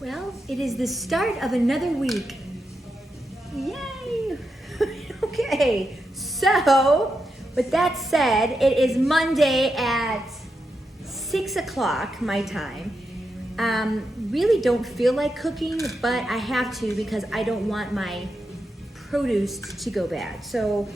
Well, it is the start of another week. Yay! Okay, so with that said, it is Monday at 6 o'clock my time. Really don't feel like cooking, but I have to because I don't want my produce to go bad. So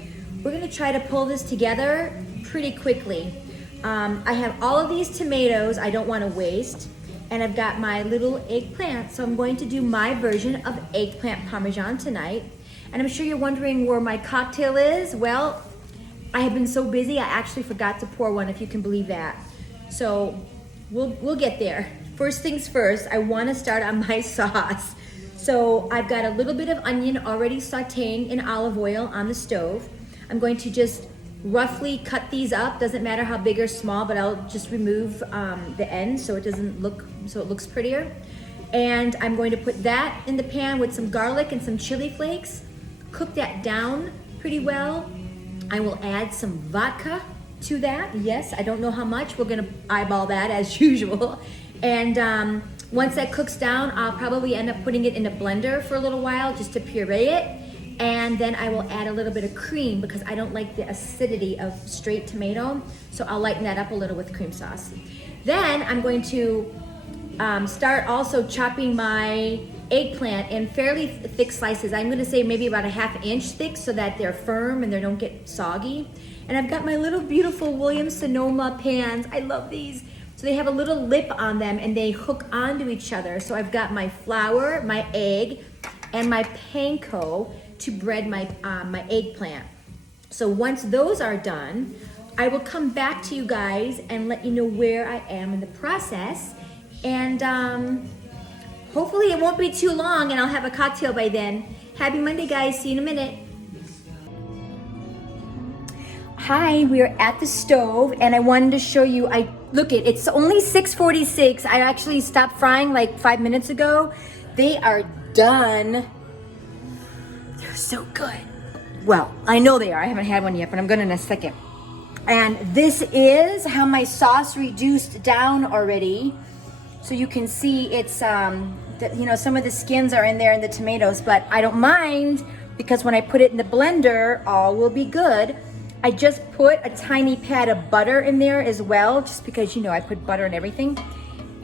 we're gonna try to pull this together pretty quickly. I have all of these tomatoes I don't want to waste, and I've got my little eggplant, so I'm going to do my version of eggplant parmesan tonight. And I'm sure you're wondering where my cocktail is. Well, I have been so busy I actually forgot to pour one, if you can believe that. So we'll get there. First things first, I want to start on my sauce. So I've got a little bit of onion already sauteing in olive oil on the stove. I'm going to just roughly cut these up. Doesn't matter how big or small, but I'll just remove the end so it looks prettier. And I'm going to put that in the pan with some garlic and some chili flakes. Cook that down pretty well. I will add some vodka to that. Yes, I don't know how much. We're gonna eyeball that as usual. And once that cooks down, I'll probably end up putting it in a blender for a little while just to puree it. And then I will add a little bit of cream because I don't like the acidity of straight tomato. So I'll lighten that up a little with cream sauce. Then I'm going to start also chopping my eggplant in fairly thick slices. I'm gonna say maybe about a ½ inch thick so that they're firm and they don't get soggy. And I've got my little beautiful Williams-Sonoma pans. I love these. So they have a little lip on them and they hook onto each other. So I've got my flour, my egg, and my panko to bread my my eggplant. So once those are done, I will come back to you guys and let you know where I am in the process. And hopefully it won't be too long and I'll have a cocktail by then. Happy Monday, guys. See you in a minute. Hi, we are at the stove and I wanted to show you, it's only 6:46. I actually stopped frying like 5 minutes ago. They are done. They're so good. Well, I know they are. I haven't had one yet, but I'm gonna in a second. And this is how my sauce reduced down already. So you can see it's, some of the skins are in there in the tomatoes, but I don't mind because when I put it in the blender, all will be good. I just put a tiny pat of butter in there as well, just because, I put butter in everything.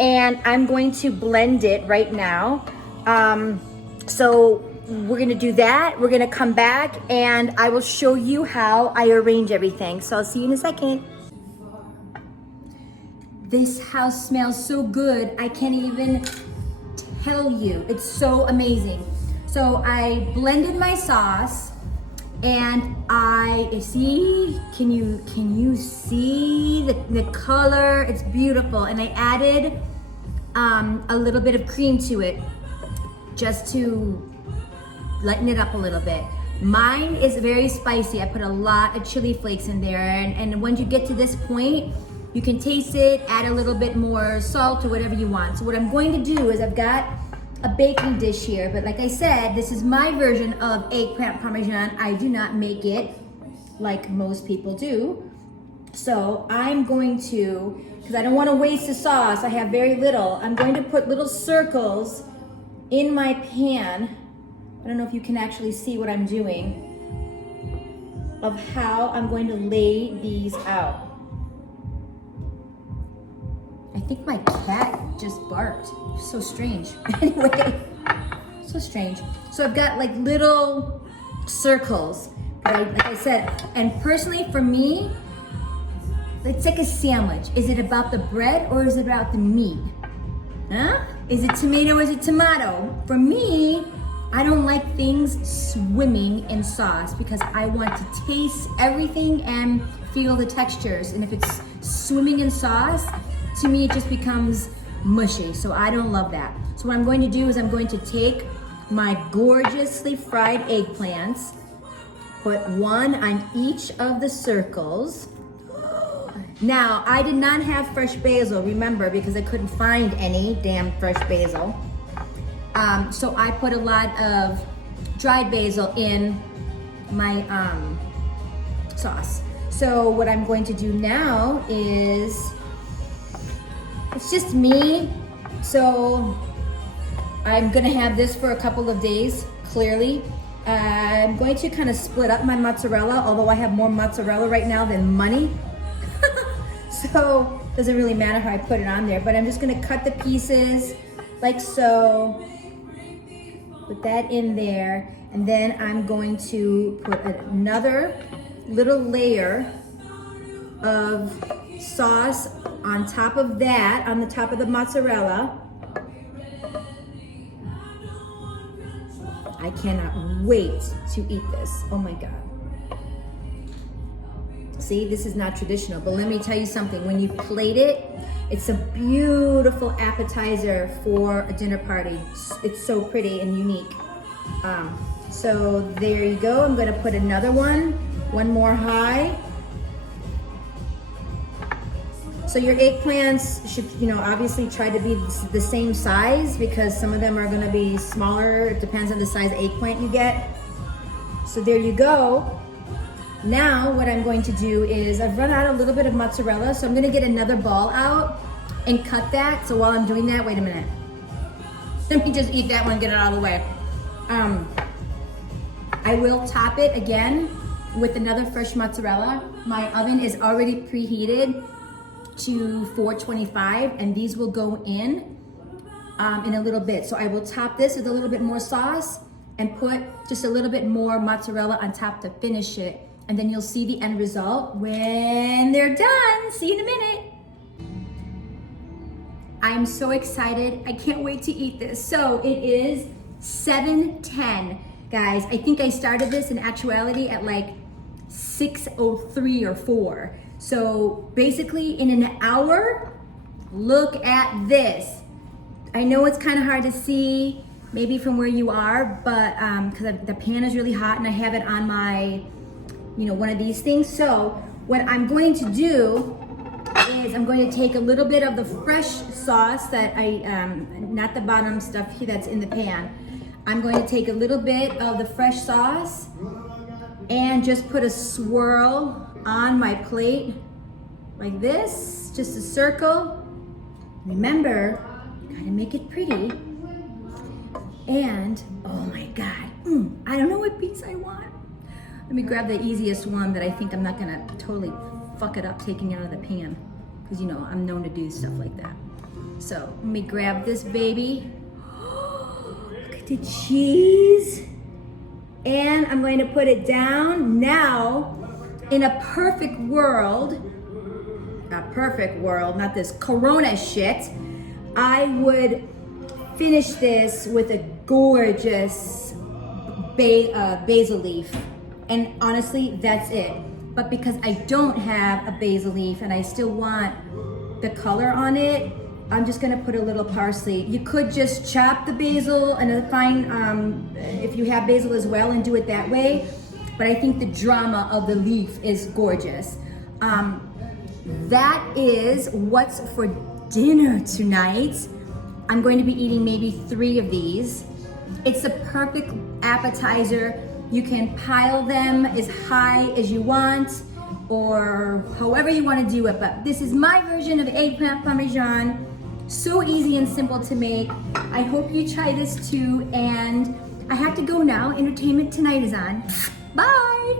And I'm going to blend it right now. So we're gonna do that. We're gonna come back and I will show you how I arrange everything. So I'll see you in a second. This house smells so good, I can't even tell you. It's so amazing. So I blended my sauce and can you see the color? It's beautiful. And I added a little bit of cream to it just to lighten it up a little bit. Mine is very spicy. I put a lot of chili flakes in there. And when you get to this point, you can taste it, add a little bit more salt or whatever you want. So what I'm going to do is I've got a baking dish here, but like I said, this is my version of eggplant parmesan. I do not make it like most people do. So I'm going to, because I don't want to waste the sauce, I have very little, I'm going to put little circles in my pan. I don't know if you can actually see what I'm doing, of how I'm going to lay these out. I think my cat just barked. So strange. Anyway, so strange. So I've got like little circles, like I said, and personally for me, it's like a sandwich. Is it about the bread or is it about the meat? Huh? Is it tomato, is it tomato? For me, I don't like things swimming in sauce because I want to taste everything and feel the textures. And if it's swimming in sauce, to me it just becomes mushy. So I don't love that. So what I'm going to do is I'm going to take my gorgeously fried eggplants, put one on each of the circles. Now, I did not have fresh basil, remember, because I couldn't find any damn fresh basil. So I put a lot of dried basil in my sauce. So what I'm going to do now is, it's just me, so I'm gonna have this for a couple of days, clearly. I'm going to kind of split up my mozzarella, although I have more mozzarella right now than money. So, doesn't really matter how I put it on there, but I'm just gonna cut the pieces like so. Put that in there, and then I'm going to put another little layer of sauce on top of that, on the top of the mozzarella. I cannot wait to eat this. Oh my God. See, this is not traditional, but let me tell you something. When you plate it, it's a beautiful appetizer for a dinner party. It's so pretty and unique. So there you go. I'm gonna put another one more high. So your eggplants should, obviously try to be the same size, because some of them are gonna be smaller. It depends on the size eggplant you get. So there you go. Now what I'm going to do is, I've run out a little bit of mozzarella, so I'm gonna get another ball out and cut that. So while I'm doing that, wait a minute. Let me just eat that one and get it out of the way. I will top it again with another fresh mozzarella. My oven is already preheated to 425, and these will go in a little bit. So I will top this with a little bit more sauce and put just a little bit more mozzarella on top to finish it. And then you'll see the end result when they're done. See you in a minute. I'm so excited. I can't wait to eat this. So it is 7:10, guys. I think I started this in actuality at like 6:03 or 4. So basically in an hour, look at this. I know it's kind of hard to see maybe from where you are, but because the pan is really hot and I have it on my, one of these things. So what I'm going to do is I'm going to take a little bit of the fresh sauce that not the bottom stuff that's in the pan. I'm going to take a little bit of the fresh sauce and just put a swirl on my plate like this, just a circle. Remember, you gotta make it pretty. And, oh my God, I don't know what piece I want. Let me grab the easiest one that I think I'm not gonna totally fuck it up taking out of the pan, because I'm known to do stuff like that. So let me grab this baby. Look at the cheese. And I'm going to put it down. Now, in a perfect world, not this Corona shit, I would finish this with a gorgeous basil leaf. And honestly, that's it. But because I don't have a basil leaf and I still want the color on it, I'm just gonna put a little parsley. You could just chop the basil and find, if you have basil as well, and do it that way. But I think the drama of the leaf is gorgeous. That is what's for dinner tonight. I'm going to be eating maybe 3 of these. It's a perfect appetizer. You can pile them as high as you want, or however you want to do it. But this is my version of eggplant parmesan. So easy and simple to make. I hope you try this too. And I have to go now. Entertainment Tonight is on. Bye.